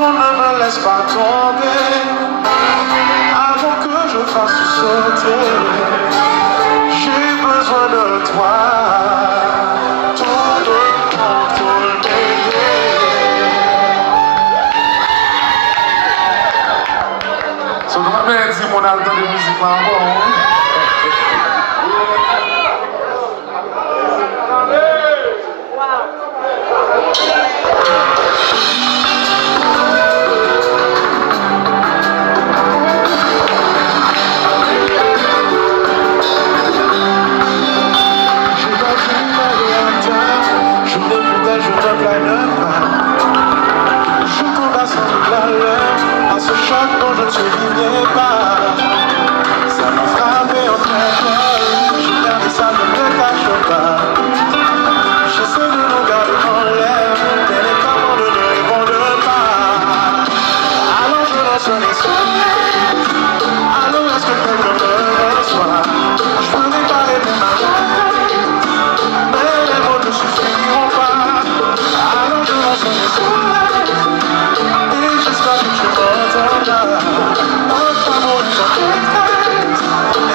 Non, ne me laisse pas tomber avant que je fasse sauter. J'ai besoin de toi. Tout de contrôler. So, nous m'avons dit mon album de musique là, bon. Je ne souviens pas, ça m'a frappé en plein cœur. J'ai gardé ça, ne me cache pas. J'essaie de nous garder en l'air, mais les parents ne répondent pas. Alors je lance un esprit.